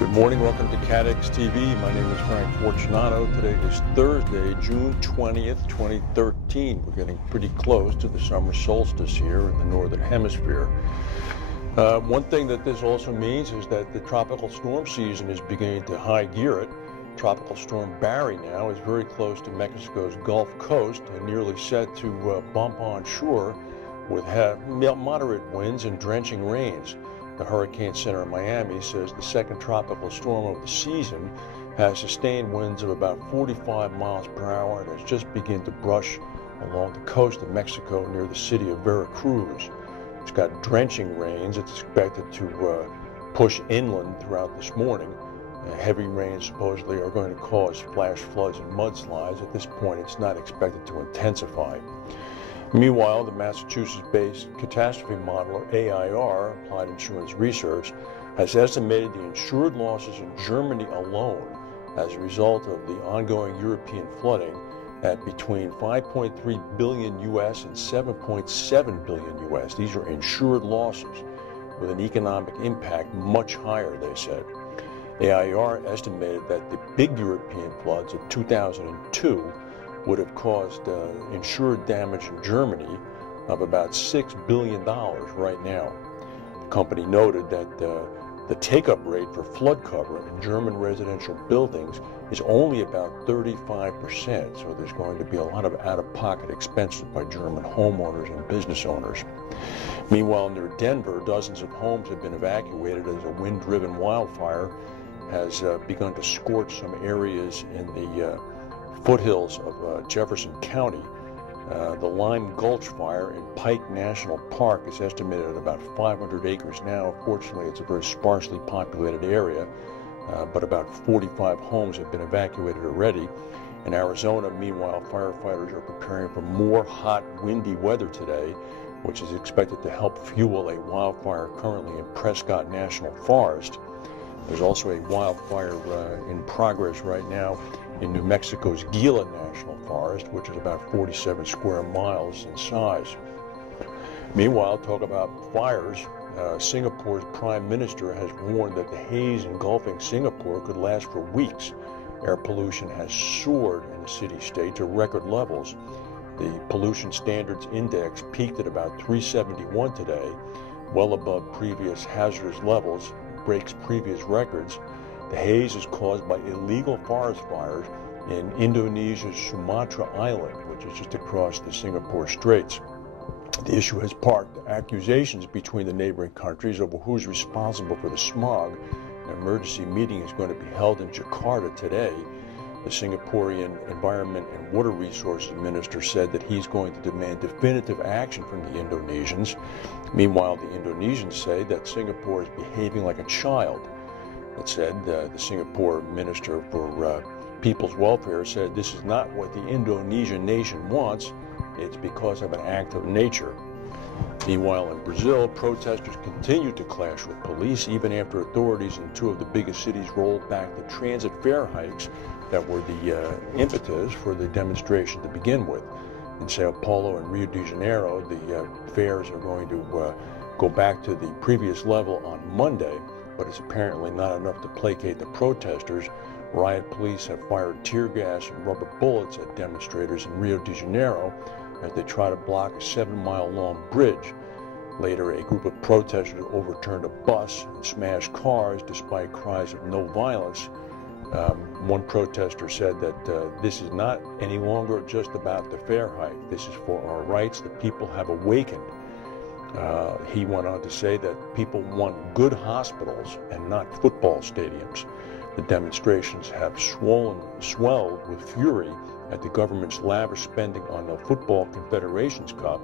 Good morning, welcome to CATEX TV. My name is Frank Fortunato. Today is Thursday, June 20th, 2013. We're getting pretty close to the summer solstice here in the northern hemisphere. One thing that this also means is that the tropical storm season is beginning to high gear it. Tropical storm Barry now is very close to Mexico's Gulf Coast and nearly set to bump on shore with moderate winds and drenching rains. The Hurricane Center in Miami says the second tropical storm of the season has sustained winds of about 45 miles per hour and has just begun to brush along the coast of Mexico near the city of Veracruz. It's got drenching rains. It's expected to push inland throughout this morning. Heavy rains supposedly are going to cause flash floods and mudslides. At this point, it's not expected to intensify. Meanwhile, the Massachusetts-based catastrophe modeler AIR, Applied Insurance Research, has estimated the insured losses in Germany alone as a result of the ongoing European flooding at between 5.3 billion US and 7.7 billion US. These are insured losses with an economic impact much higher, they said. AIR estimated that the big European floods of 2002 would have caused insured damage in Germany of about $6 billion right now. The company noted that the take-up rate for flood cover in German residential buildings is only about 35%, so there's going to be a lot of out-of-pocket expenses by German homeowners and business owners. Meanwhile, near Denver, dozens of homes have been evacuated as a wind-driven wildfire has begun to scorch some areas in the foothills of Jefferson County. The Lime Gulch fire in Pike National Park is estimated at about 500 acres now. Fortunately, it's a very sparsely populated area, but about 45 homes have been evacuated already. In Arizona, meanwhile, firefighters are preparing for more hot, windy weather today, which is expected to help fuel a wildfire currently in Prescott National Forest. There's also a wildfire in progress right now in New Mexico's Gila National Forest, which is about 47 square miles in size. Meanwhile, talk about fires. Singapore's prime minister has warned that the haze engulfing Singapore could last for weeks. Air pollution has soared in the city-state to record levels. The pollution standards index peaked at about 371 today, well above previous hazardous levels, breaks previous records. The haze is caused by illegal forest fires in Indonesia's Sumatra Island, which is just across the Singapore Straits. The issue has sparked accusations between the neighboring countries over who's responsible for the smog. An emergency meeting is going to be held in Jakarta today. The Singaporean Environment and Water Resources Minister said that he's going to demand definitive action from the Indonesians. Meanwhile, the Indonesians say that Singapore is behaving like a child. It said the Singapore Minister for People's Welfare said this is not what the Indonesian nation wants. It's because of an act of nature. Meanwhile, in Brazil, protesters continue to clash with police even after authorities in two of the biggest cities rolled back the transit fare hikes that were the impetus for the demonstration to begin with. In Sao Paulo and Rio de Janeiro, the fares are going to go back to the previous level on Monday, but it's apparently not enough to placate the protesters. Riot police have fired tear gas and rubber bullets at demonstrators in Rio de Janeiro as they try to block a 7-mile-long bridge. Later, a group of protesters overturned a bus and smashed cars despite cries of no violence. One protester said that this is not any longer just about the fare hike. This is for our rights. The people have awakened. He went on to say that people want good hospitals and not football stadiums. The demonstrations have swelled with fury at the government's lavish spending on the Football Confederations Cup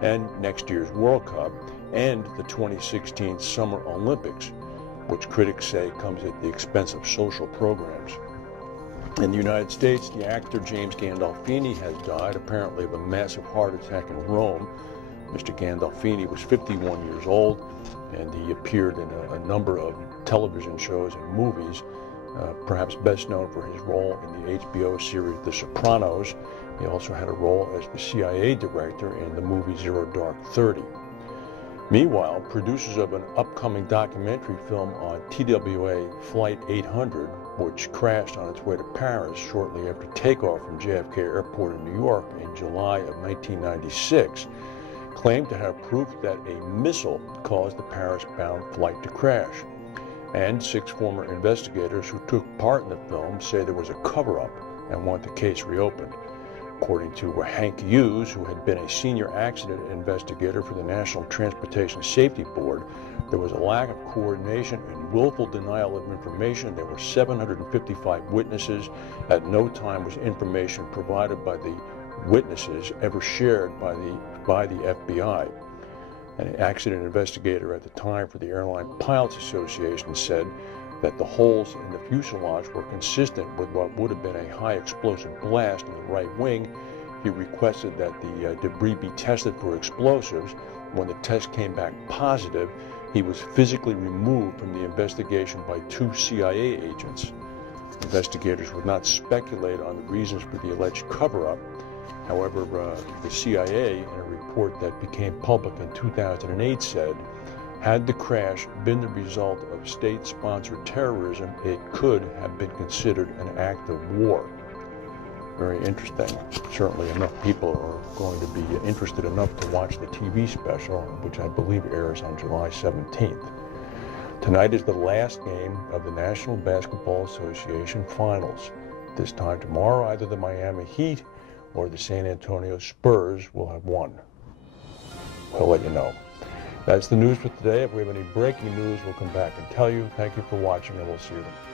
and next year's World Cup and the 2016 Summer Olympics, which critics say comes at the expense of social programs. In the United States, the actor James Gandolfini has died, apparently of a massive heart attack in Rome. Mr. Gandolfini was 51 years old, and he appeared in a number of television shows and movies, perhaps best known for his role in the HBO series The Sopranos. He also had a role as the CIA director in the movie Zero Dark 30. Meanwhile, producers of an upcoming documentary film on TWA Flight 800, which crashed on its way to Paris shortly after takeoff from JFK Airport in New York in July of 1996, claimed to have proof that a missile caused the Paris-bound flight to crash. And 6 former investigators who took part in the film say there was a cover-up and want the case reopened. According to Hank Hughes, who had been a senior accident investigator for the National Transportation Safety Board, there was a lack of coordination and willful denial of information. There were 755 witnesses. At no time was information provided by the witnesses ever shared by the FBI. An accident investigator at the time for the Airline Pilots Association said that the holes in the fuselage were consistent with what would have been a high explosive blast in the right wing. He requested that the debris be tested for explosives. When the test came back positive, he was physically removed from the investigation by 2 CIA agents. Investigators would not speculate on the reasons for the alleged cover-up. However, the CIA, in a report that became public in 2008, said, had the crash been the result of state-sponsored terrorism, it could have been considered an act of war. Very interesting. Certainly enough people are going to be interested enough to watch the TV special, which I believe airs on July 17th. Tonight is the last game of the National Basketball Association Finals. This time tomorrow, either the Miami Heat or the San Antonio Spurs will have won. We'll let you know. That's the news for today. If we have any breaking news, we'll come back and tell you. Thank you for watching, and we'll see you then.